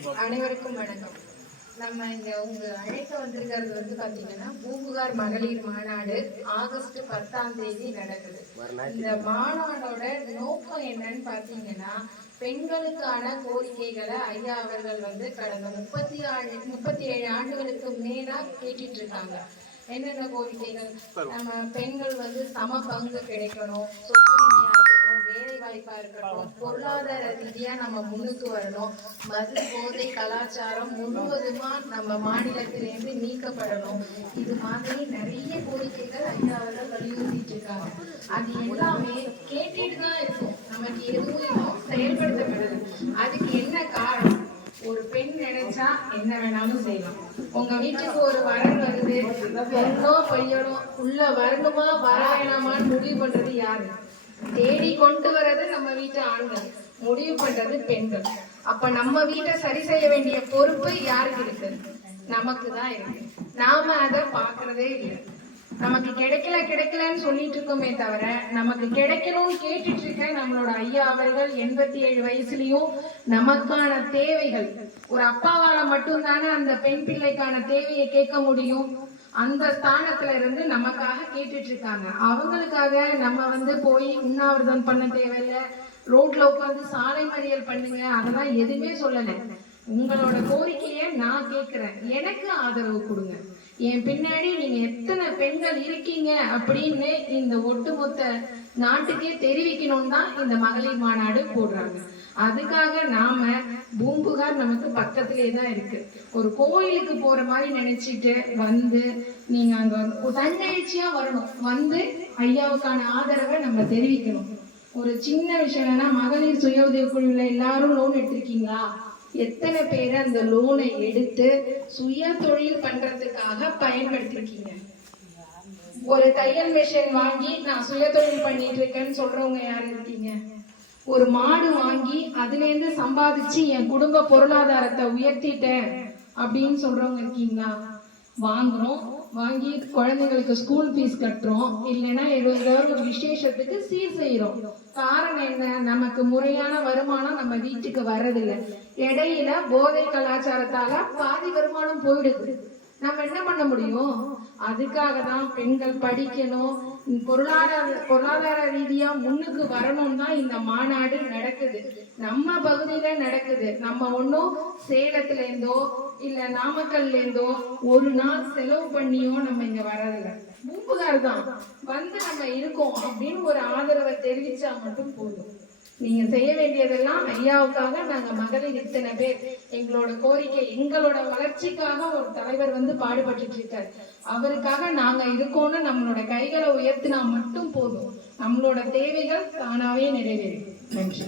அனைவருக்கும் வணக்கம். நம்ம இங்க உங்க அழைக்க வந்திருக்கிறது வந்து பாத்தீங்கன்னா பூம்புகார் மகளிர் மாநாடு ஆகஸ்ட் 10ஆம் தேதி நடக்குது. இந்த மாநாடோட நோக்கம் என்னன்னு பாத்தீங்கன்னா, பெண்களுக்கான கோரிக்கைகளை ஐயா அவர்கள் வந்து கடந்த 37 ஆண்டுகளுக்கு மேலா கேட்டுட்டு இருக்காங்க. என்னென்ன கோரிக்கைகள்? நம்ம பெண்கள் வந்து சம பங்கு கிடைக்கணும், சொத்துரிமையா இருக்கட்டும், வேலை வாய்ப்பா இருக்கட்டும், பொருளாதார ரீதியா நம்ம முன்னுக்கு வரணும், மது போதை கலாச்சாரம் முழுவதுமா நம்ம மாநிலத்திலிருந்து நீக்கப்படணும். இது மாதிரி நிறைய கோரிக்கைகள் ஐயா அவர்கள் வலியுறுத்திட்டு இருக்காங்க. அது எல்லாமே கேட்டுட்டு தான் இருக்கும், நமக்கு எதுவும் செயல்படுத்தப்படல. அதுக்கு என்ன காரணம்? ஒரு பெண் நினைச்சா என்ன வேணாலும் செய்யலாம். உங்க வீட்டுக்கு ஒரு வரன் வருது, பொண்ணோ பையனோ உள்ள வரணுமா வர வேணாமான்னு முடிவு பண்றது யாரு? தேடி கொண்டு வர்றது நம்ம வீட்டு ஆண்கள், முடிவு பண்றது பெண்கள். அப்ப நம்ம வீட்டை சரி செய்ய வேண்டிய பொறுப்பு யாருக்கு இருக்கு? நமக்கு தான் இருக்கு. நாம அதை பாக்குறதே இல்லை. நமக்கு கிடைக்கலன்னு சொல்லிட்டு இருக்கோமே தவிர, நமக்கு கிடைக்கணும்னு கேட்டுட்டு இருக்க நம்மளோட ஐயா அவர்கள் 87 வயசுலயும் நமக்கான தேவைகள், ஒரு அப்பாவால மட்டும்தானே அந்த பெண் பிள்ளைக்கான தேவையை கேட்க முடியும். அந்த ஸ்தானத்துல இருந்து நமக்காக கேட்டுட்டு இருக்காங்க. அவங்களுக்காக நம்ம வந்து போய் உண்ணாவிரதம் பண்ண தேவையில்லை, ரோட்ல உட்காந்து சாலை மறியல் பண்ணுங்க, அதெல்லாம் எதுவுமே சொல்லலை. உங்களோட கோரிக்கைய நான் கேட்கிறேன், எனக்கு ஆதரவு கொடுங்க. என் பின்னாடி நீங்க எத்தனை பெண்கள் இருக்கீங்க அப்படின்னு இந்த ஒட்டுமொத்த நாட்டுக்கே தெரிவிக்கணும் தான் இந்த மகளிர் மாநாடு போடுறாங்க. அதுக்காக நாம பூம்புகார் நமக்கு பக்கத்திலே தான் இருக்கு. ஒரு கோயிலுக்கு போற மாதிரி நினைச்சிட்டு வந்து நீங்க அங்க தன்னெழுச்சியா வரணும், வந்து ஐயாவுக்கான ஆதரவை நம்ம தெரிவிக்கணும். ஒரு சின்ன விஷயம், மகளிர் சுய உதவி குழுல எல்லாரும் லோன் எடுத்திருக்கீங்களா? எத்தனை பேர் அந்த லோனை எடுத்து சுய தொழில் பண்றதுக்காக பயன்படுத்திருக்கீங்க? ஒரு தையல் மிஷின் வாங்கி நான் சுய தொழில் பண்ணிட்டு இருக்கேன்னு சொல்றவங்க யாரு இருக்கீங்க? ஒரு மாடு வாங்கி அதுல இருந்து சம்பாதிச்சு என் குடும்ப பொருளாதாரத்தை உயர்த்திட்டேன் அப்படின்னு சொல்றவங்க இருக்கீங்களா? வாங்கி குழந்தைங்களுக்கு ஸ்கூல் ஃபீஸ் கட்டுறோம், இல்லைன்னா ஏதாவது ஒரு விசேஷத்துக்கு சீர் செய்யறோம். காரணம் என்ன? நமக்கு முறையான வருமானம் நம்ம வீட்டுக்கு வர்றதில்லை. இடையில போதை கலாச்சாரத்தால பாதி வருமானம் போயிடுது. நம்ம என்ன பண்ண முடியும்? அதுக்காக தான் பெண்கள் படிக்கணும், பொருளாதார ரீதியா முன்னுக்கு வரணும் தான் இந்த மாநாடு நடக்குது. நம்ம பகுதியில நடக்குது. நம்ம ஒன்னும் சேலத்துல இருந்தோ இல்ல நாமக்கல்ல இருந்தோ ஒரு நாள் செலவு பண்ணியோ நம்ம இங்க வர்றதில்ல. பூம்புகார் தான் வந்து நம்ம இருக்கோம் அப்படின்னு ஒரு ஆதரவை தெரிவிச்சா மட்டும் போதும். நீங்க செய்ய வேண்டியதெல்லாம் ஐயாவுக்காக நாங்க மகளிர் இத்தனை பேர், எங்களோட கோரிக்கை, எங்களோட வளர்ச்சிக்காக ஒரு தலைவர் வந்து பாடுபட்டு இருக்காரு. அவருக்காக நாங்க இருக்கோம்னு நம்மளோட கைகளை உயர்த்தினா மட்டும் போதும். நம்மளோட தேவைகள் தானாவே நிறைவேறும். நன்றி.